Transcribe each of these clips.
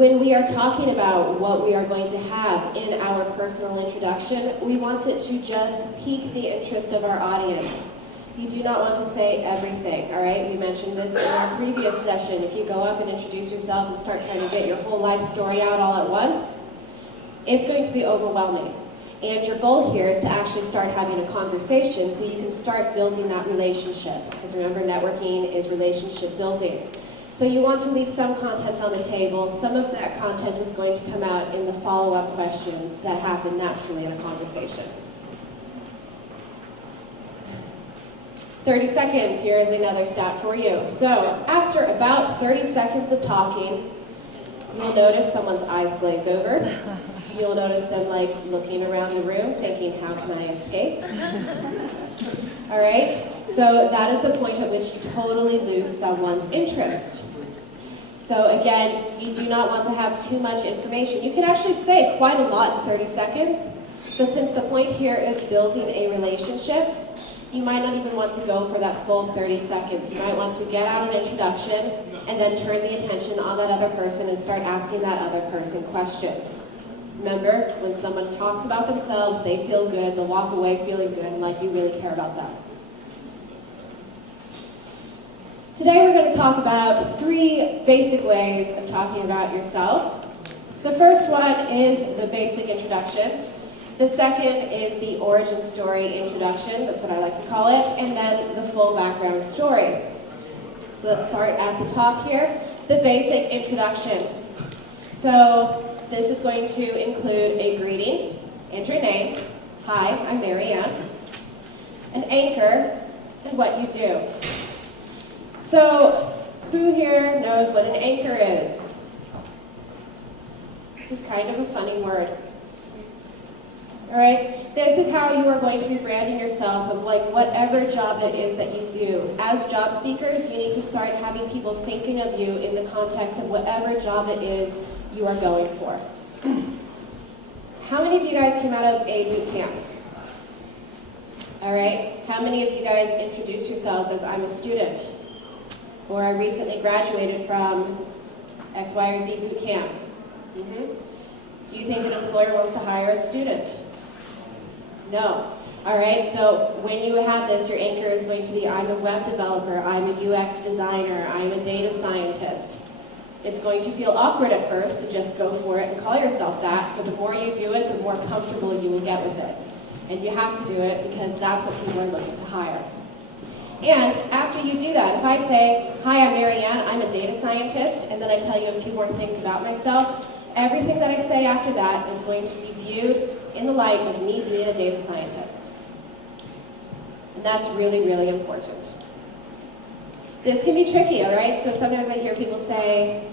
when we are talking about what we are going to have in our personal introduction, we want it to just pique the interest of our audience. You do not want to say everything, all right? We mentioned this in our previous session. If you go up and introduce yourself and start trying to get your whole life story out all at once, it's going to be overwhelming. And your goal here is to actually start having a conversation so you can start building that relationship. Because remember, networking is relationship building. So you want to leave some content on the table. Some of that content is going to come out in the follow-up questions that happen naturally in a conversation. 30 seconds, here is another stat for you. So after about 30 seconds of talking, you'll notice someone's eyes glaze over. You'll notice them like looking around the room, thinking, how can I escape? All right, so that is the point at which you totally lose someone's interest. So again, you do not want to have too much information. You can actually say quite a lot in 30 seconds, but since the point here is building a relationship, you might not even want to go for that full 30 seconds. You might want to get out an introduction and then turn the attention on that other person and start asking that other person questions. Remember, when someone talks about themselves, they feel good, they'll walk away feeling good and like you really care about them. Today we're going to talk about 3 basic ways of talking about yourself. The first one is the basic introduction. The second is the origin story introduction, that's what I like to call it, and then the full background story. So let's start at the top here, the basic introduction. So this is going to include a greeting and your name. Hi, I'm Marianne. An anchor and what you do. So who here knows what an anchor is? This is kind of a funny word. All right, this is how you are going to be branding yourself of like whatever job it is that you do. As job seekers, you need to start having people thinking of you in the context of whatever job it is you are going for. How many of you guys came out of a boot camp? All right, how many of you guys introduce yourselves as I'm a student? Or I recently graduated from X, Y, or Z boot camp? Do you think an employer wants to hire a student? No. All right, so when you have this, your anchor is going to be, I'm a web developer, I'm a UX designer, I'm a data scientist. It's going to feel awkward at first to just go for it and call yourself that, but the more you do it, the more comfortable you will get with it. And you have to do it because that's what people are looking to hire. And after you do that, if I say, hi, I'm Marianne, I'm a data scientist, and then I tell you a few more things about myself, everything that I say after that is going to be viewed in the light of me being a data scientist. And that's really, really important. This can be tricky, all right? So sometimes I hear people say,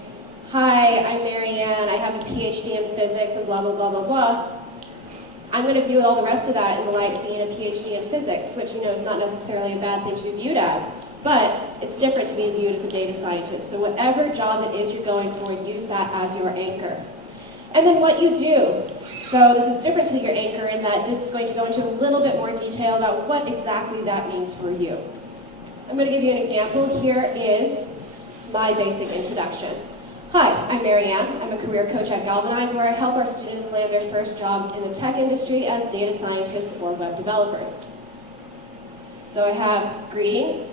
hi, I'm Marianne, I have a PhD in physics and blah, blah, blah, blah, blah. I'm going to view all the rest of that in the light of being a PhD in physics, which you know is not necessarily a bad thing to be viewed as, but it's different to be viewed as a data scientist. So whatever job it is you're going for, use that as your anchor. And then what you do. So this is different to your anchor in that this is going to go into a little bit more detail about what exactly that means for you. I'm going to give you an example. Here is my basic introduction. Hi, I'm Marianne. I'm a career coach at Galvanize, where I help our students land their first jobs in the tech industry as data scientists or web developers. So I have greeting,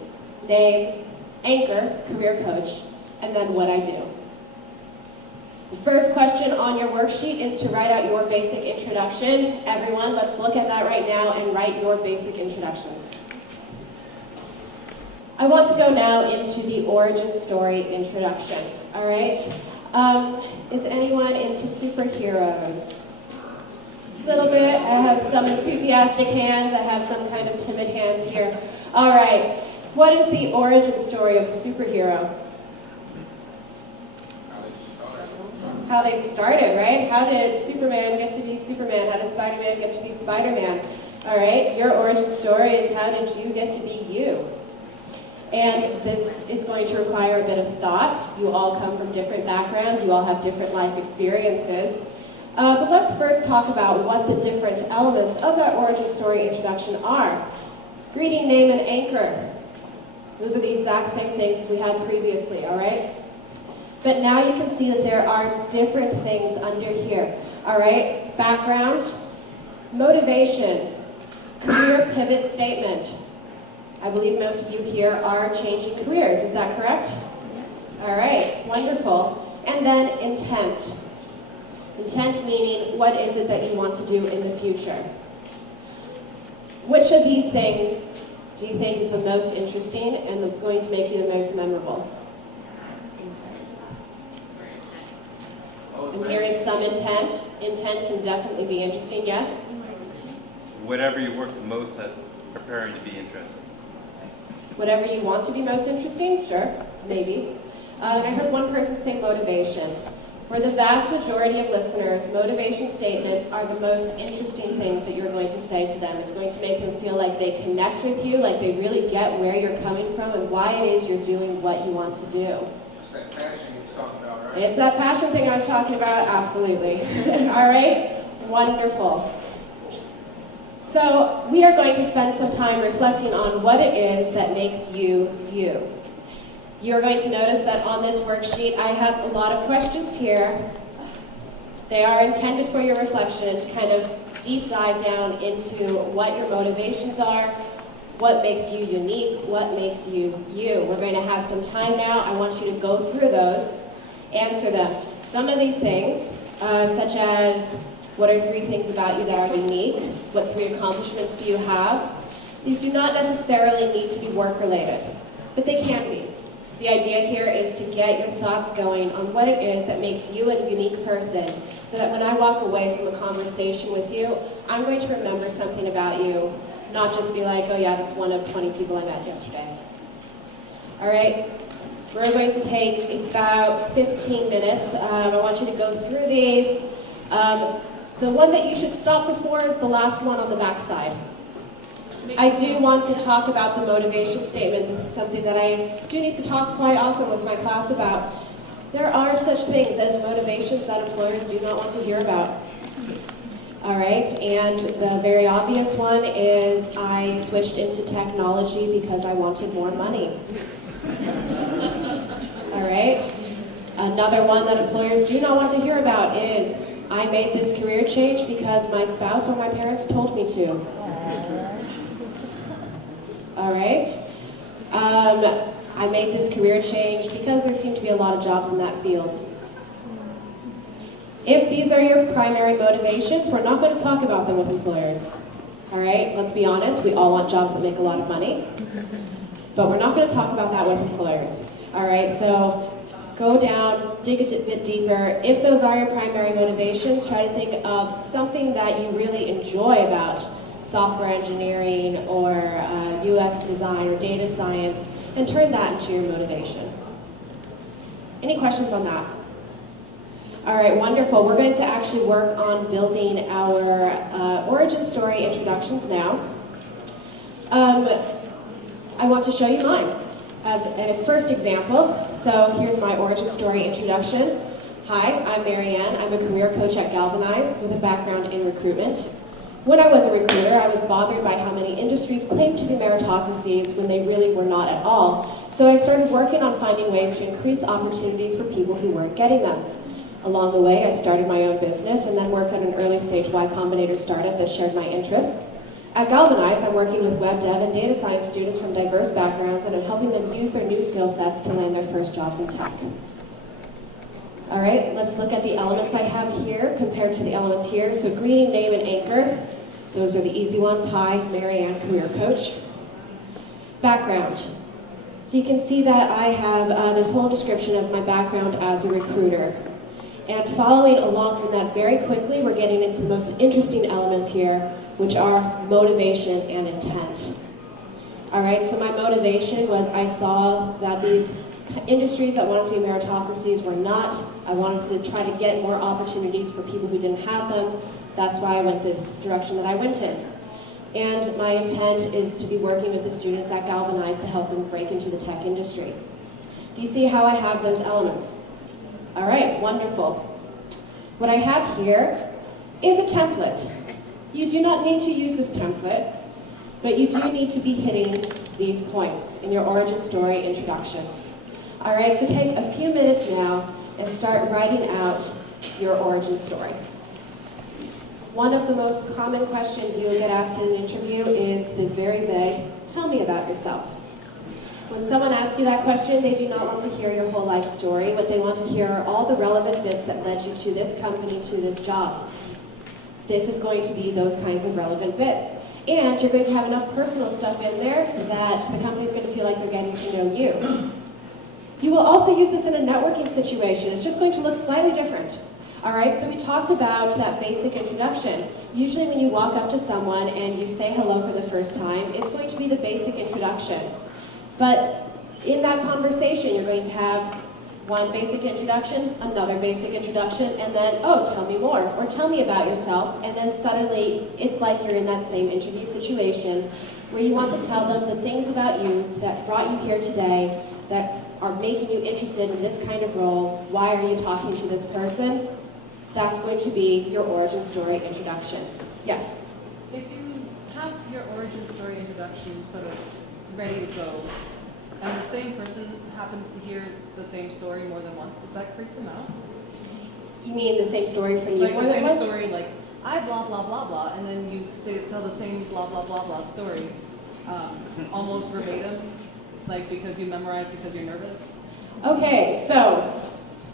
name, anchor, career coach, and then what I do. The first question on your worksheet is to write out your basic introduction. Everyone, let's look at that right now and write your basic introductions. I want to go now into the origin story introduction, all right? Is anyone into superheroes? A little bit. I have some enthusiastic hands. I have some kind of timid hands here. All right. What is the origin story of a superhero? How they started, right? How did Superman get to be Superman? How did Spider-Man get to be Spider-Man? All right, your origin story is how did you get to be you? And this is going to require a bit of thought. You all come from different backgrounds. You all have different life experiences. But let's first talk about what the different elements of that origin story introduction are. Greeting, name, and anchor. Those are the exact same things we had previously, all right? But now you can see that there are different things under here. All right, background, motivation, career pivot statement. I believe most of you here are changing careers, is that correct? Yes. All right, wonderful. And then intent. Intent meaning, what is it that you want to do in the future? Which of these things do you think is the most interesting and going to make you the most memorable? I'm hearing some intent. Intent can definitely be interesting, yes? Whatever you work the most at preparing to be interested. Whatever you want to be most interesting? Sure, maybe. And I heard one person say motivation. For the vast majority of listeners, motivation statements are the most interesting things that you're going to say to them. It's going to make them feel like they connect with you, like they really get where you're coming from and why it is you're doing what you want to do. It's that passion you were talking about, right? It's that passion thing I was talking about, absolutely. All right, wonderful. So we are going to spend some time reflecting on what it is that makes you, you. You're going to notice that on this worksheet I have a lot of questions here. They are intended for your reflection to kind of deep dive down into what your motivations are, what makes you unique, what makes you you. We're going to have some time now. I want you to go through those, answer them. Some of these things, such as what are 3 things about you that are unique, what 3 accomplishments do you have, these do not necessarily need to be work-related, but they can be. The idea here is to get your thoughts going on what it is that makes you a unique person, so that when I walk away from a conversation with you, I'm going to remember something about you, not just be like, oh yeah, that's one of 20 people I met yesterday. All right, we're going to take about 15 minutes. I want you to go through these. The one that you should stop before is the last one on the back side. I do want to talk about the motivation statement. This is something that I do need to talk quite often with my class about. There are such things as motivations that employers do not want to hear about. All right, and the very obvious one is I switched into technology because I wanted more money. All right, another one that employers do not want to hear about is I made this career change because my spouse or my parents told me to. All right. I made this career change because there seem to be a lot of jobs in that field. If these are your primary motivations, we're not going to talk about them with employers. All right, let's be honest, we all want jobs that make a lot of money, but we're not going to talk about that with employers. All right, so go down, dig a bit deeper. If those are your primary motivations, try to think of something that you really enjoy about software engineering or UX design or data science, and turn that into your motivation. Any questions on that? All right, wonderful. We're going to actually work on building our origin story introductions now. I want to show you mine as a first example. So here's my origin story introduction. Hi, I'm Marianne. I'm a career coach at Galvanize with a background in recruitment. When I was a recruiter, I was bothered by how many industries claimed to be meritocracies when they really were not at all. So I started working on finding ways to increase opportunities for people who weren't getting them. Along the way, I started my own business and then worked at an early stage Y Combinator startup that shared my interests. At Galvanize, I'm working with web dev and data science students from diverse backgrounds, and I'm helping them use their new skill sets to land their first jobs in tech. All right, let's look at the elements I have here compared to the elements here. So greeting, name, and anchor. Those are the easy ones. Hi, Marianne, career coach. Background. So you can see that I have this whole description of my background as a recruiter. And following along from that very quickly, we're getting into the most interesting elements here, which are motivation and intent. All right, so my motivation was I saw that these industries that wanted to be meritocracies were not. I wanted to try to get more opportunities for people who didn't have them. That's why I went this direction that I went in. And my intent is to be working with the students at Galvanize to help them break into the tech industry. Do you see how I have those elements? All right, wonderful. What I have here is a template. You do not need to use this template, but you do need to be hitting these points in your origin story introduction. All right, so take a few minutes now and start writing out your origin story. One of the most common questions you'll get asked in an interview is this very vague, tell me about yourself. So when someone asks you that question, they do not want to hear your whole life story. What they want to hear are all the relevant bits that led you to this company, to this job. This is going to be those kinds of relevant bits. And you're going to have enough personal stuff in there that the company's going to feel like they're getting to know you. You will also use this in a networking situation. It's just going to look slightly different. All right, so we talked about that basic introduction. Usually when you walk up to someone and you say hello for the first time, it's going to be the basic introduction. But in that conversation, you're going to have one basic introduction, another basic introduction, and then, oh, tell me more, or tell me about yourself, and then suddenly it's like you're in that same interview situation where you want to tell them the things about you that brought you here today, that are making you interested in this kind of role. Why are you talking to this person? That's going to be your origin story introduction. Yes? If you have your origin story introduction sort of ready to go, and the same person happens to hear the same story more than once, does that creep them out? You mean the same story from you Like more the than same once? story, like, I blah, blah, blah, blah, and then you tell the same blah, blah, blah, blah story, almost verbatim, like because you memorized because you're nervous? Okay, so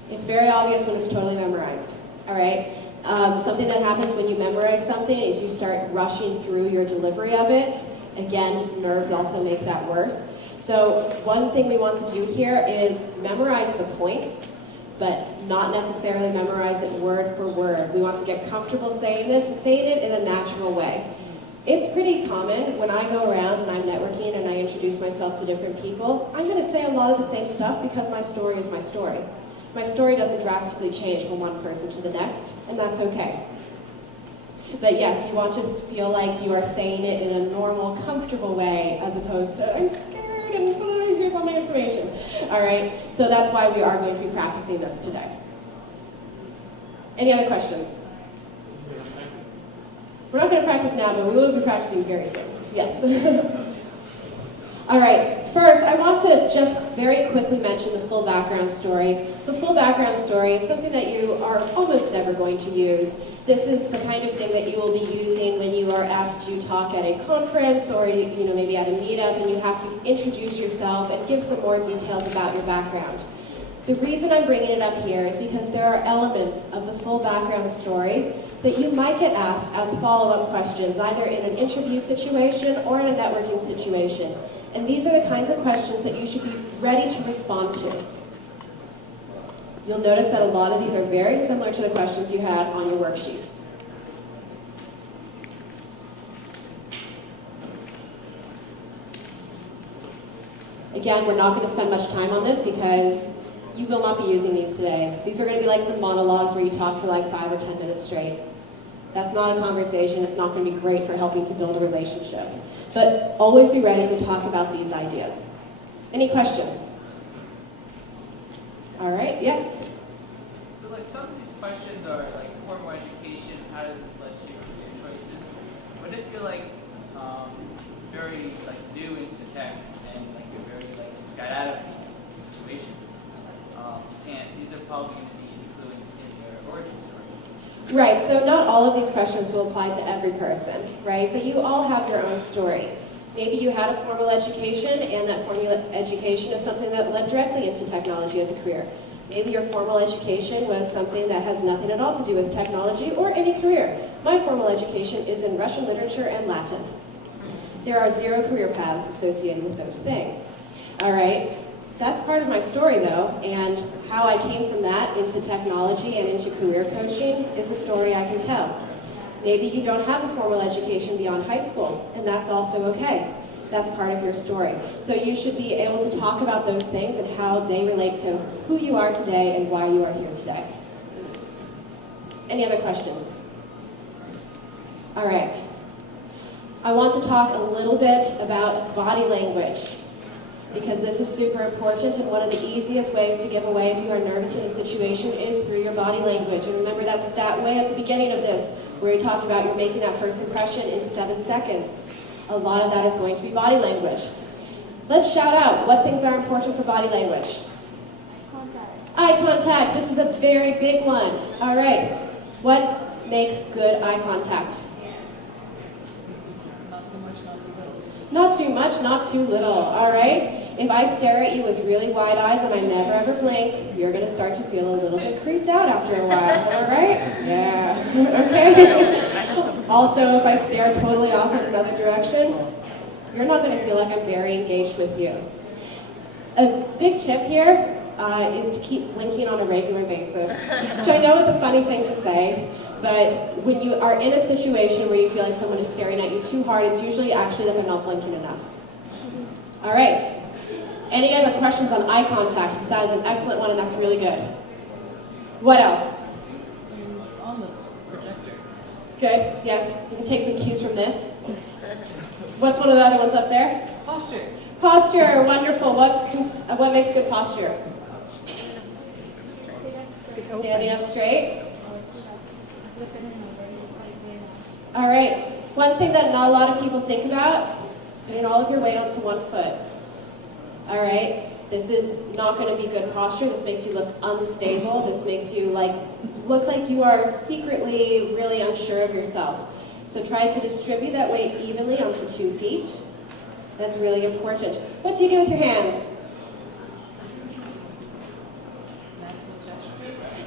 it's very obvious when it's totally memorized. All right? Something that happens when you memorize something is you start rushing through your delivery of it. Again, nerves also make that worse. So one thing we want to do here is memorize the points, but not necessarily memorize it word for word. We want to get comfortable saying this and saying it in a natural way. It's pretty common when I go around and I'm networking and I introduce myself to different people, I'm going to say a lot of the same stuff because my story is my story. My story doesn't drastically change from one person to the next, and that's okay. But yes, you want to feel like you are saying it in a normal, comfortable way as opposed to, I'm scared and here's all my information. All right, so that's why we are going to be practicing this today. Any other questions? We're not going to practice now, but we will be practicing very soon. Yes. All right, first, I want to just very quickly mention the full background story. The full background story is something that you are almost never going to use. This is the kind of thing that you will be using when you are asked to talk at a conference or maybe at a meetup and you have to introduce yourself and give some more details about your background. The reason I'm bringing it up here is because there are elements of the full background story that you might get asked as follow-up questions, either in an interview situation or in a networking situation. And these are the kinds of questions that you should be ready to respond to. You'll notice that a lot of these are very similar to the questions you had on your worksheets. Again, we're not going to spend much time on this because you will not be using these today. These are going to be like the monologues where you talk for like 5 or 10 minutes straight. That's not a conversation. It's not going to be great for helping to build a relationship. But always be ready to talk about these ideas. Any questions? All right, yes? So like some of these questions are like formal education, how does this let you make your choices? What if you're like very like new into tech and like you're very like just got out of these situations? And these are probably going to be influenced in your origin story. Right, so not all of these questions will apply to every person, right? But you all have your own story. Maybe you had a formal education, and that formal education is something that led directly into technology as a career. Maybe your formal education was something that has nothing at all to do with technology or any career. My formal education is in Russian literature and Latin. There are 0 career paths associated with those things. All right? That's part of my story, though, and how I came from that into technology and into career coaching is a story I can tell. Maybe you don't have a formal education beyond high school, and that's also okay. That's part of your story. So you should be able to talk about those things and how they relate to who you are today and why you are here today. Any other questions? All right. I want to talk a little bit about body language, because this is super important, and one of the easiest ways to give away if you are nervous in a situation is through your body language. And remember that stat way at the beginning of this, where we talked about you're making that first impression in 7 seconds. A lot of that is going to be body language. Let's shout out what things are important for body language. Eye contact, this is a very big one. All right, what makes good eye contact? Not so much, not too little. Not too much, not too little, all right? If I stare at you with really wide eyes and I never ever blink, you're gonna start to feel a little bit creeped out after a while, all right? Yeah, okay? Also, if I stare totally off in another direction, you're not gonna feel like I'm very engaged with you. A big tip here is to keep blinking on a regular basis, which I know is a funny thing to say, but when you are in a situation where you feel like someone is staring at you too hard, it's usually actually that they're not blinking enough. All right. Any other questions on eye contact? Because that is an excellent one and that's really good. What else? It's on the projector. Good, yes. You can take some cues from this. What's one of the other ones up there? Posture. Posture, wonderful. What makes good posture? Standing up straight. All right. One thing that not a lot of people think about is putting all of your weight onto one foot. All right. This is not going to be good posture. This makes you look unstable. This makes you look like you are secretly really unsure of yourself. So try to distribute that weight evenly onto 2 feet. That's really important. What do you do with your hands?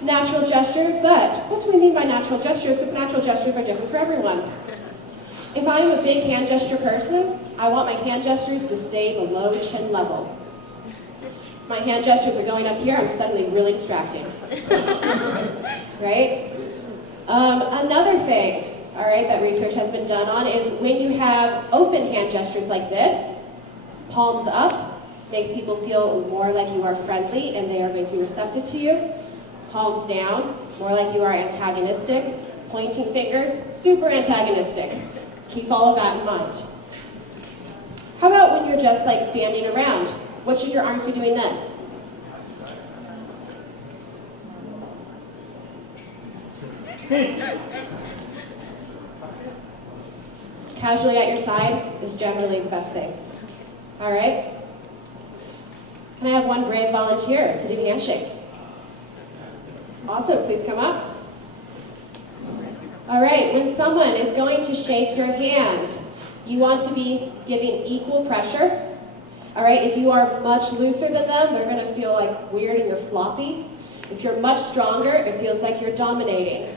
Natural gestures, but what do we mean by natural gestures? Because natural gestures are different for everyone. If I'm a big hand gesture person, I want my hand gestures to stay below chin level. My hand gestures are going up here, I'm suddenly really distracting. Right? Another thing, all right, that research has been done on is when you have open hand gestures like this, palms up, makes people feel more like you are friendly and they are going to be receptive to you. Palms down, more like you are antagonistic. Pointing fingers, super antagonistic. Keep all of that in mind. How about when you're just standing around? What should your arms be doing then? Casually at your side is generally the best thing. All right? Can I have one brave volunteer to do handshakes? Awesome, please come up. All right, when someone is going to shake your hand, you want to be giving equal pressure. All right, if you are much looser than them, they're going to feel weird and you're floppy. If you're much stronger, it feels like you're dominating.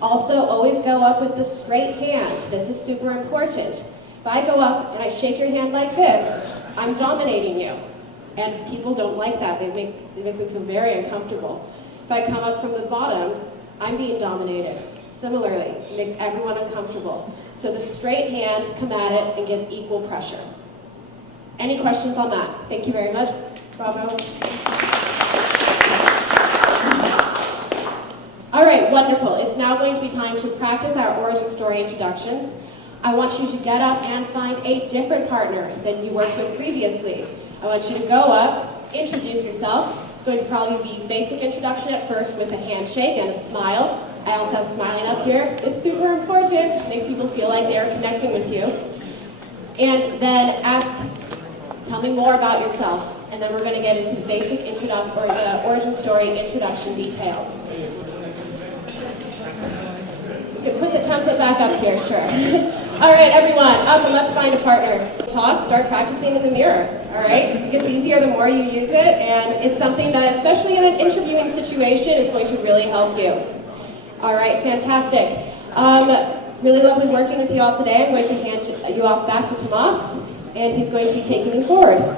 Also, always go up with the straight hand. This is super important. If I go up and I shake your hand like this, I'm dominating you. And people don't like that. It makes them feel very uncomfortable. If I come up from the bottom, I'm being dominated. Similarly, it makes everyone uncomfortable. So the straight hand, come at it and give equal pressure. Any questions on that? Thank you very much. Bravo. All right, wonderful. It's now going to be time to practice our origin story introductions. I want you to get up and find a different partner than you worked with previously. I want you to go up, introduce yourself. It's going to probably be basic introduction at first with a handshake and a smile. I also have smiling up here. It's super important. It makes people feel like they're connecting with you. And then tell me more about yourself. And then we're going to get into the basic the origin story introduction details. You can put the template back up here, sure. All right, everyone, up and let's find a partner. Start practicing in the mirror, all right? It gets easier the more you use it, and it's something that, especially in an interviewing situation, is going to really help you. All right, fantastic. Really lovely working with you all today. I'm going to hand you off back to Tomas, and he's going to be taking you forward.